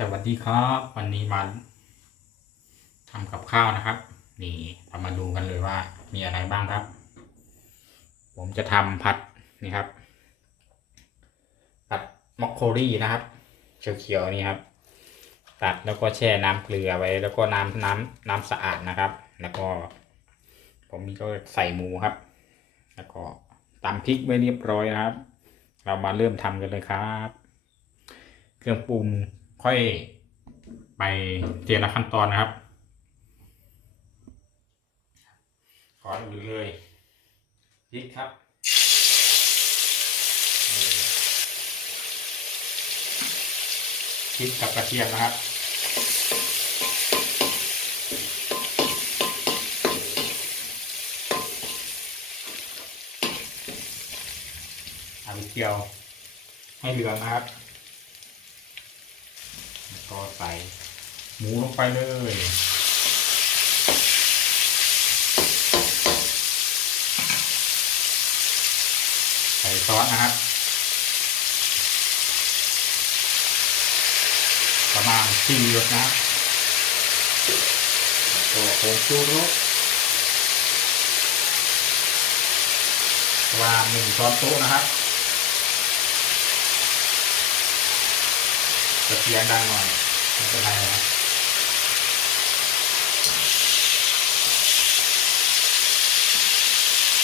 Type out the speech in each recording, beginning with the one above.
สวัสดีครับ วันนี้มาทำกับข้าวนะครับ นี่เรามาดูกันเลยว่า มีอะไรบ้างครับ ผมจะทำผัดนี่ครับผัดมอคโคลี่นะครับเขียวๆนี่ครับตัดแล้วก็แช่น้ำเกลือไว้ แล้วก็น้ำน้ำน้ำสะอาดนะครับ แล้วก็ ผมมีก็ใส่หมูครับ แล้วก็ตำพริกไว้เรียบร้อยนะครับ เรามาเริ่มทำกันเลยครับ เครื่องปรุง ค่อยไปเทียละขั้นตอนนะครับ ขอดูเลยพริกครับพริกกับกระเทียมนะครับเอาไปเจียวให้เหลืองนะครับ ก็ใส่หมูลงไปเลยใส่ซอสนะครับ ประมาณสี่หยดนะครับแล้วก็ผงชูรสปราณหนึ่งช้อนโต๊ะนะครับ จะเสียงดังหน่อยไม่เป็นไรนะ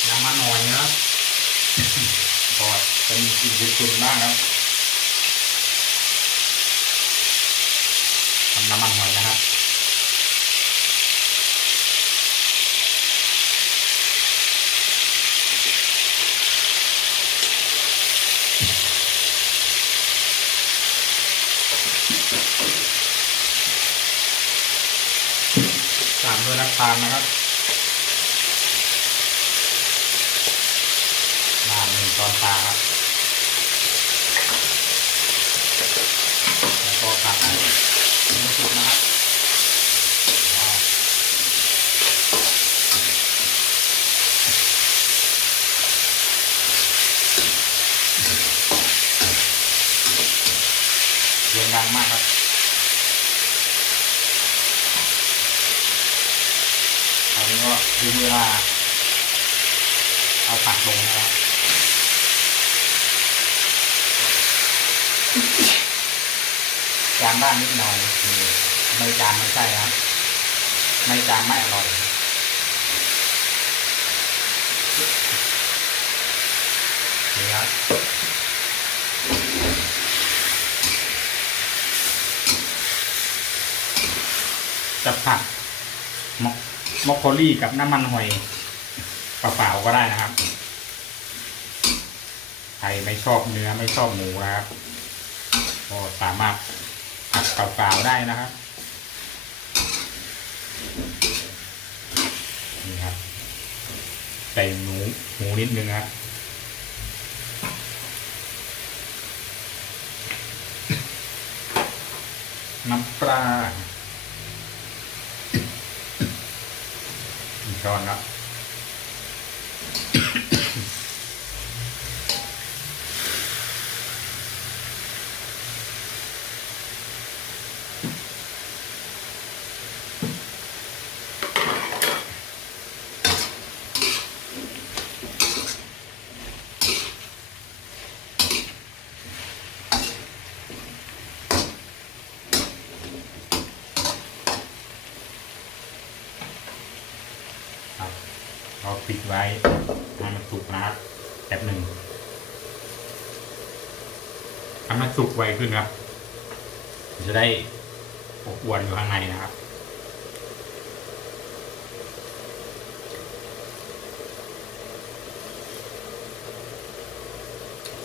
น้ำมันหน่อยนะครับพอจะมีกลิ่นฉุนบ้างครับทำน้ำมันหน่อยนะครับ ตามด้วย น้ำตาลนะครับน้ำหนึ่งช้อนชาครับแล้วก็ผัดให้เนื้อสุกนะครับเสียงดังมากครับ ตอนนี้ ก็ถึงเวลา เอาผักลงนะครับจานบ้านนิดหน่อยไม่จานไม่ใช่ครับ ไม่จานไม่อร่อยนี่ครับจะผัก มอกโคลี่กับน้ำมันหอยเปล่าๆก็ได้นะครับ ใครไม่ชอบเนื้อไม่ชอบหมูนะครับก็สามารถผัดเปล่าๆได้นะครับนี่ครับใส่หมูหมูนิดนึงครับน้ำปลาหนึ่ง ช้อนนะ เราปิดไว้ให้มันสุกนะครับแป๊บหนึ่งทำให้สุกไวขึ้นครับ จะได้อบอวนอยู่ข้างในนะครับ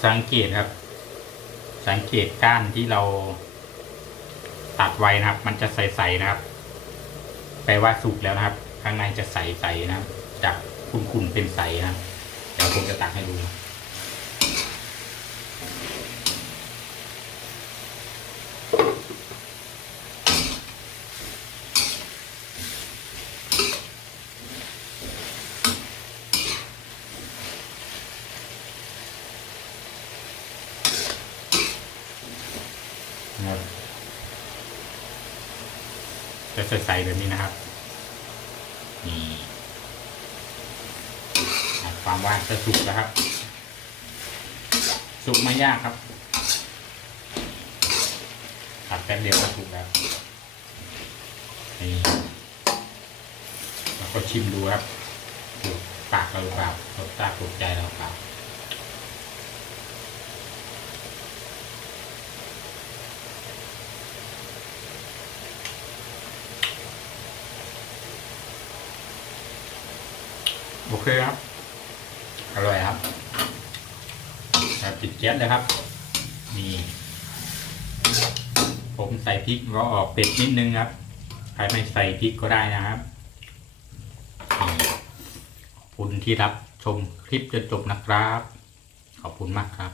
สังเกตครับ สังเกตก้านที่เราตัดไว้นะครับ มันจะใสๆนะครับ แปลว่าสุกแล้วนะครับ ข้างในจะใสๆนะครับจาก ขุ่นๆเป็นใสนะครับเดี๋ยวผมจะตักให้ดูนะครับจะใสๆแบบนี้นะครับนี่ามว่าจะสุกแล้วครับ สุกไม่ยากครับผัดแป๊บเดียวก็สุกแล้วนี่แล้วก็ชิมดูครับถูกปากเราหรือเปล่ารสชาติถูกใจเราเปล่าโอเคครับ อร่อยครับแบบติดแก๊สเลยครับ นี่ ผมใส่พริกก็ออกเผ็ดนิดนึงครับ ใครไม่ใส่พริกก็ได้นะครับขอบคุณที่รับชมคลิปจนจบนะครับ ขอบคุณมากครับ